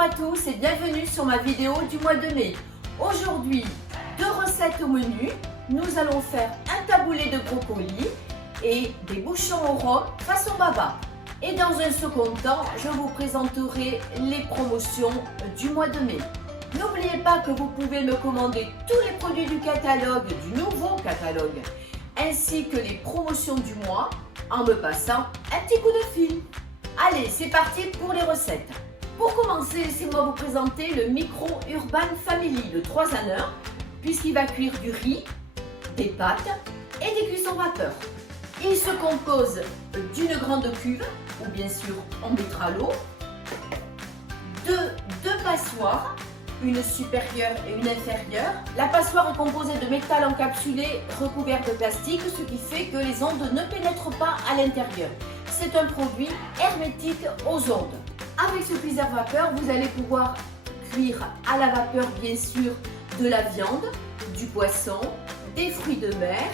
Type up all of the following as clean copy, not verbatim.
Bonjour à tous et bienvenue sur ma vidéo du mois de mai. Aujourd'hui, 2 recettes au menu. Nous allons faire un taboulé de brocoli et des bouchons au rhum façon baba. Et dans un second temps, je vous présenterai les promotions du mois de mai. N'oubliez pas que vous pouvez me commander tous les produits du catalogue, du nouveau catalogue, ainsi que les promotions du mois en me passant un petit coup de fil. Allez, c'est parti pour les recettes. Pour commencer, laissez-moi vous présenter le Micro Urban Family de 3 en 1, puisqu'il va cuire du riz, des pâtes et des cuissons vapeur. Il se compose d'une grande cuve, où bien sûr on mettra l'eau, de 2 passoires, une supérieure et une inférieure. La passoire est composée de métal encapsulé recouvert de plastique, ce qui fait que les ondes ne pénètrent pas à l'intérieur. C'est un produit hermétique aux ondes. Avec ce cuiseur vapeur, vous allez pouvoir cuire à la vapeur bien sûr de la viande, du poisson, des fruits de mer,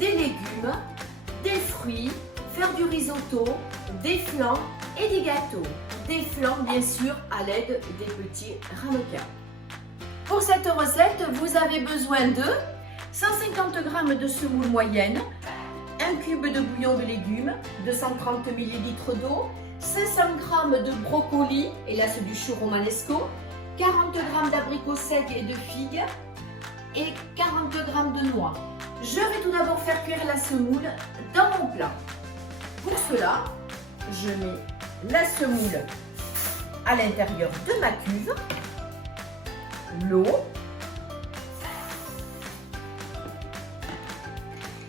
des légumes, des fruits, faire du risotto, des flancs et des gâteaux. Des flancs bien sûr à l'aide des petits ramequins. Pour cette recette, vous avez besoin de 150 g de semoule moyenne, 1 cube de bouillon de légumes, 230 ml d'eau, 500 g de brocoli, et là c'est du chou romanesco, 40 g d'abricots secs et de figues et 40 g de noix. Je vais tout d'abord faire cuire la semoule dans mon plat. Pour cela, je mets la semoule à l'intérieur de ma cuve, l'eau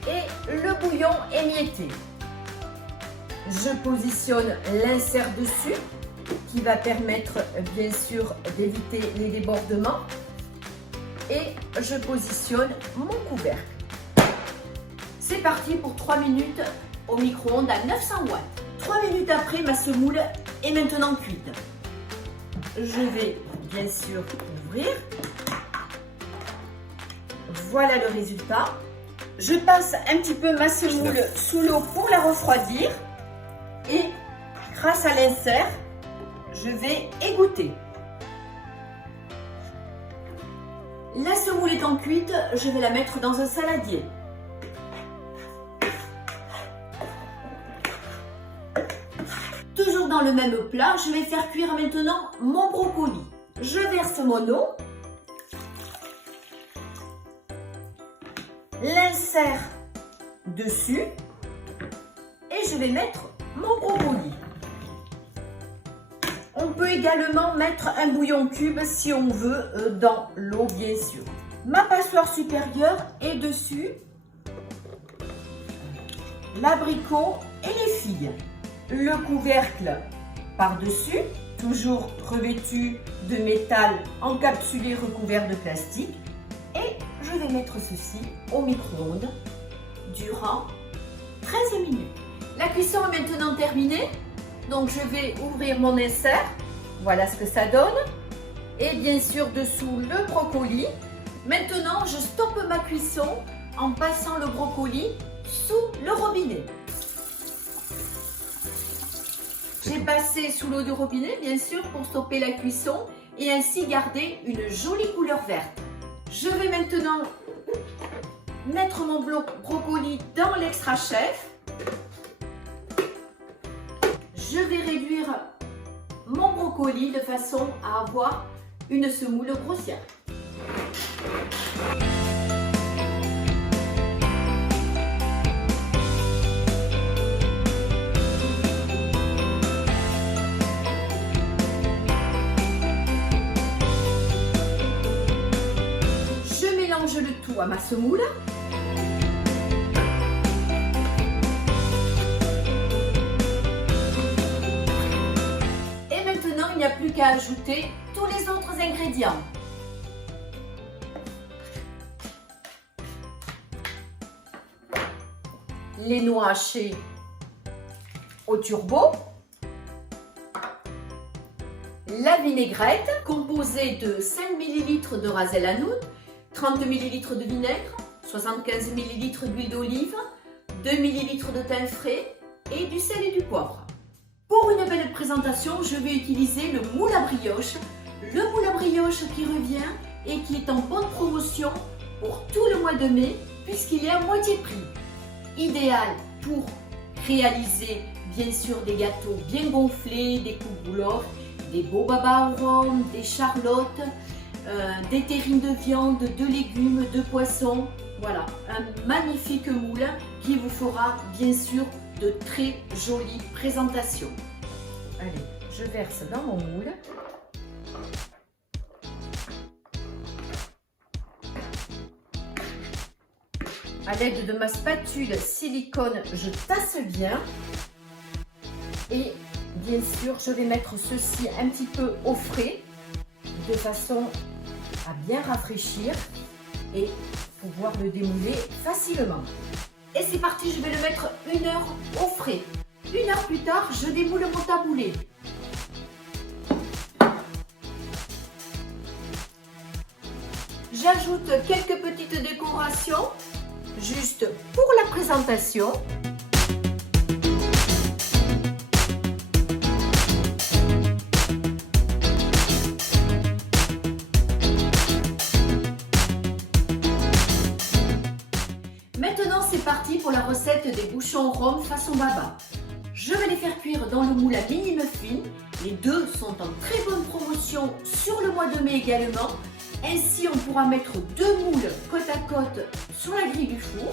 et le bouillon émietté. Je positionne l'insert dessus qui va permettre bien sûr d'éviter les débordements et je positionne mon couvercle. C'est parti pour 3 minutes au micro-ondes à 900 watts. 3 minutes après, ma semoule est maintenant cuite. Je vais bien sûr ouvrir. Voilà le résultat. Je passe un petit peu ma semoule sous l'eau pour la refroidir et grâce à l'insert, je vais égoutter. La semoule étant cuite, je vais la mettre dans un saladier. Toujours dans le même plat, je vais faire cuire maintenant mon brocoli. Je verse mon eau, l'insère dessus et je vais mettre mon brocoli. On peut également mettre un bouillon cube si on veut dans l'eau bien sûr. Ma passoire supérieure est dessus, l'abricot et les figues. Le couvercle par-dessus, toujours revêtu de métal encapsulé recouvert de plastique. Et je vais mettre ceci au micro-ondes durant 13 minutes. La cuisson est maintenant terminée, donc je vais ouvrir mon insert. Voilà ce que ça donne. Et bien sûr dessous le brocoli. Maintenant je stoppe ma cuisson en passant le brocoli sous le robinet. J'ai passé sous l'eau du robinet bien sûr pour stopper la cuisson et ainsi garder une jolie couleur verte. Je vais maintenant mettre mon brocoli dans l'extra chef. Je vais réduire mon brocoli de façon à avoir une semoule grossière. Le tout à ma semoule. Et maintenant, il n'y a plus qu'à ajouter tous les autres ingrédients. Les noix hachées au turbo. La vinaigrette composée de 5 ml de Rasel Hanout, 30 ml de vinaigre, 75 ml d'huile d'olive, 2 ml de thym frais et du sel et du poivre. Pour une belle présentation, je vais utiliser le moule à brioche le moule à brioche qui revient et qui est en bonne promotion pour tout le mois de mai puisqu'il est à moitié prix. Idéal pour réaliser bien sûr des gâteaux bien gonflés, des courgoulottes, des beaux babas au rhum, des charlottes, des terrines de viande, de légumes, de poissons. Voilà, un magnifique moule qui vous fera bien sûr de très jolies présentations. Allez, je verse dans mon moule. À l'aide de ma spatule silicone, je tasse bien. Et bien sûr, je vais mettre ceci un petit peu au frais, de façon à bien rafraîchir et pouvoir le démouler facilement. Et c'est parti, je vais le mettre 1 heure au frais. 1 heure plus tard, je démoule mon taboulé. J'ajoute quelques petites décorations, juste pour la présentation. Maintenant, c'est parti pour la recette des bouchons au rhum façon baba. Je vais les faire cuire dans le moule à mini muffin. Les deux sont en très bonne promotion sur le mois de mai également. Ainsi, on pourra mettre 2 moules côte à côte sur la grille du four.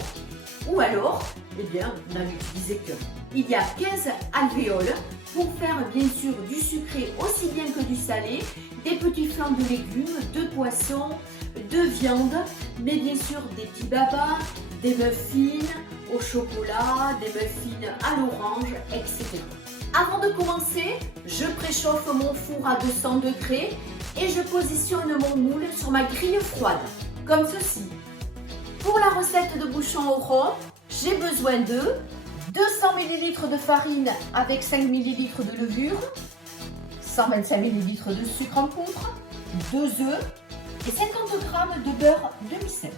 Ou alors, eh bien, on a utilisé que il y a 15 alvéoles pour faire bien sûr du sucré aussi bien que du salé, des petits flancs de légumes, de poissons, de viande, mais bien sûr des petits babas, des muffins au chocolat, des muffins à l'orange, etc. Avant de commencer, je préchauffe mon four à 200 degrés et je positionne mon moule sur ma grille froide, comme ceci. Pour la recette de bouchon au rhum, j'ai besoin de 200 ml de farine avec 5 ml de levure, 125 ml de sucre en poudre, 2 œufs et 50 g de beurre demi-sel.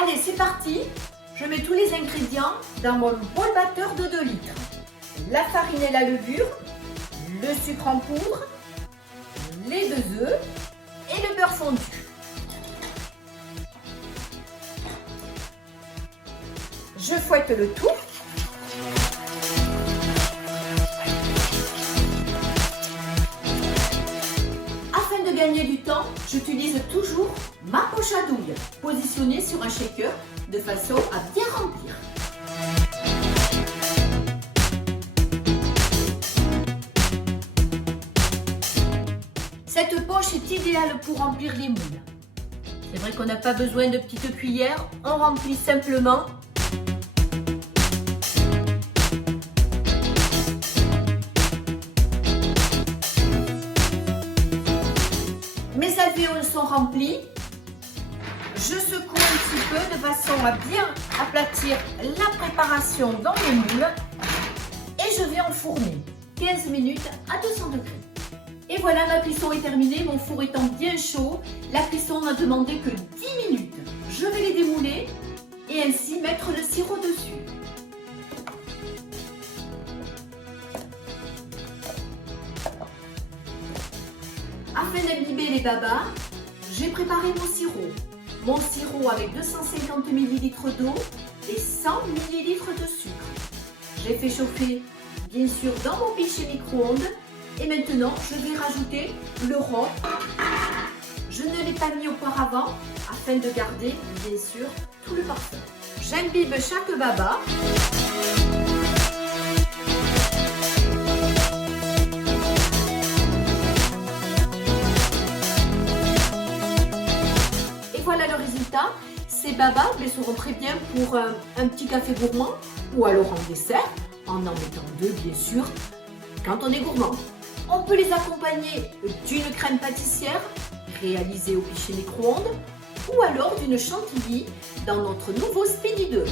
Allez, c'est parti! Je mets tous les ingrédients dans mon bol batteur de 2 litres. La farine et la levure, le sucre en poudre, les 2 œufs et le beurre fondu. Je fouette le tout. Afin de gagner du temps, j'utilise toujours ma poche à douille positionnée sur un shaker de façon à bien remplir. Cette poche est idéale pour remplir les moules. C'est vrai qu'on n'a pas besoin de petites cuillères, on remplit simplement. Mes alvéoles sont remplies. Je secoue un petit peu de façon à bien aplatir la préparation dans les moules et je vais enfourner 15 minutes à 200 degrés. Et voilà, ma cuisson est terminée, mon four étant bien chaud. La cuisson n'a demandé que 10 minutes. Je vais les démouler et ainsi mettre le sirop dessus. Afin d'imbiber les babas, j'ai préparé mon sirop. Mon sirop avec 250 ml d'eau et 100 ml de sucre. J'ai fait chauffer bien sûr dans mon pichet micro-ondes et maintenant je vais rajouter le rhum. Je ne l'ai pas mis auparavant afin de garder bien sûr tout le parfum. J'imbibe chaque baba. Voilà le résultat. Ces babas seront très bien pour un petit café gourmand ou alors en dessert, en mettant 2 bien sûr, quand on est gourmand. On peut les accompagner d'une crème pâtissière réalisée au pichet micro-ondes ou alors d'une chantilly dans notre nouveau Speedy 2.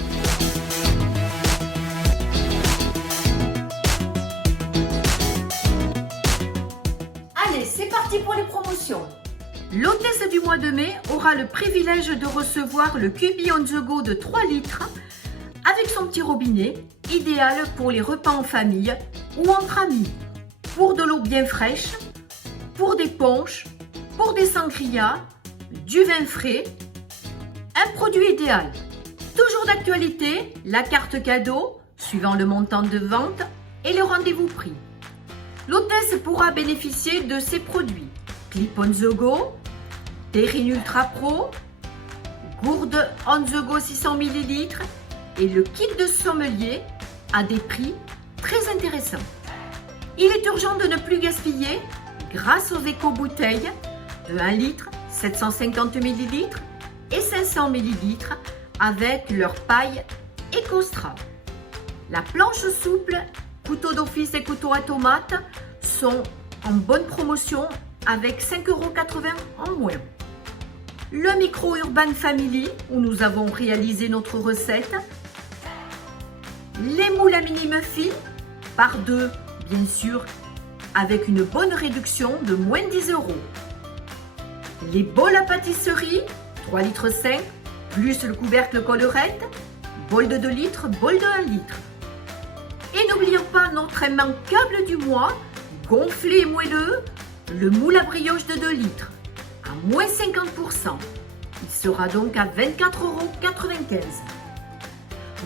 Allez, c'est parti pour les promotions. L'hôtesse du mois de mai aura le privilège de recevoir le Cubi on the go de 3 litres avec son petit robinet, idéal pour les repas en famille ou entre amis, pour de l'eau bien fraîche, pour des punchs, pour des sangrias, du vin frais, un produit idéal. Toujours d'actualité, la carte cadeau, suivant le montant de vente et le rendez-vous prix. L'hôtesse pourra bénéficier de ces produits. Clip on the go, Terrine Ultra Pro, gourde on the go 600 ml et le kit de sommelier à des prix très intéressants. Il est urgent de ne plus gaspiller grâce aux éco-bouteilles de 1 litre, 750 ml et 500 ml avec leur paille EcoStra. La planche souple, couteau d'office et couteau à tomates sont en bonne promotion avec 5,80 € en moins. Le micro Urban Family où nous avons réalisé notre recette. Les moules à mini muffins par 2, bien sûr, avec une bonne réduction de moins 10 €. Les bols à pâtisserie, 3,5 litres, plus le couvercle collerette, bol de 2 litres, bol de 1 litre. Et n'oublions pas notre immanquable du mois, gonflé et moelleux, le moule à brioche de 2 litres, à moins 50%. Il sera donc à 24,95 €.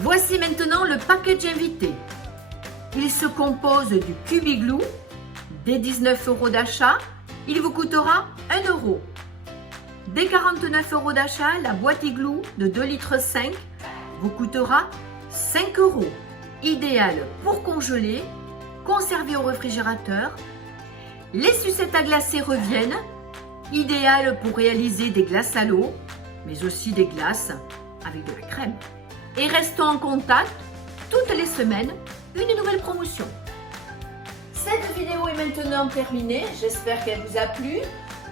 Voici maintenant le package invité. Il se compose du Cubiglou, dès 19 € d'achat, il vous coûtera 1 €. Dès 49 € d'achat, la boîte igloo de 2,5 litres vous coûtera 5 €. Idéal pour congeler, conserver au réfrigérateur. Les sucettes à glacer reviennent, idéal pour réaliser des glaces à l'eau, mais aussi des glaces avec de la crème. Et restons en contact, toutes les semaines, une nouvelle promotion. Cette vidéo est maintenant terminée, j'espère qu'elle vous a plu.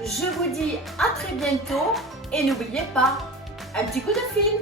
Je vous dis à très bientôt et n'oubliez pas, un petit coup de fil.